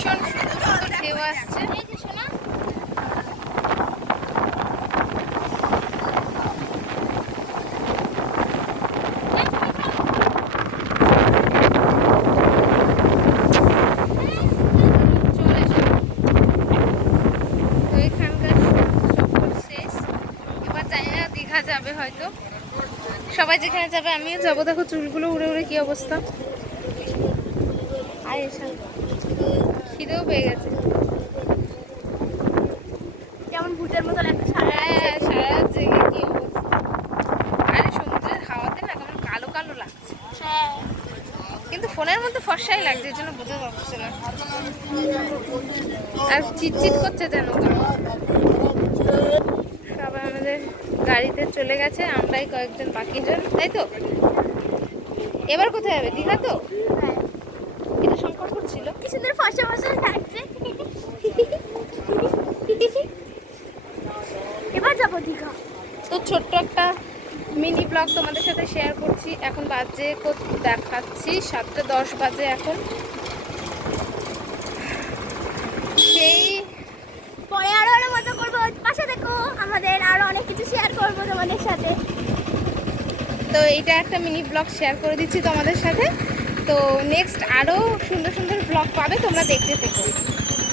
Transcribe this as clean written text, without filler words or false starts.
ভীষণ সুন্দর সুন্দর ঢেউ আসছে। যাবে হয়তো সবাই যেখানে যাবে আমিও যাবো। দেখো চুলগুলো উড়ে উড়ে কি অবস্থা। আর এসব খিদেও পেয়ে গেছে, যেমন ভূতের মতো একটা সারা সারা জেগে কি অবস্থা। আরে সমুদ্রের হাওয়াতে না কেমন কালো কালো লাগছে, কিন্তু ফোনের মধ্যে ফর্সাই লাগছে, এই জন্য বোঝা যাচ্ছে না। আর চিটচিট করছে যেন। সবাই আমাদের গাড়িতে চলে গেছে, আমরাই কয়েকজন বাকিজন, তাই তো? এবার কোথায় যাবে? দীঘা তো? এটা শঙ্করপুর ছিল। কিছুদের ফসা ফসা লাগছে। এবার যাবো দীঘা। তো ছোট্ট একটা মিনি ব্লগ তোমাদের সাথে শেয়ার করছি। এখন বাজে দেখাচ্ছি 7:10 বাজে এখন। সেই পরে আরো অনেক মজা করবো, পাশে দেখো আমাদের আরো অনেক কিছু শেয়ার করবো তোমাদের সাথে। তো এইটা একটা মিনি ব্লগ শেয়ার করে দিচ্ছি তোমাদের সাথে। তো নেক্সট আরও সুন্দর সুন্দর ব্লগ পাবে, তোমরা দেখতে থেকো।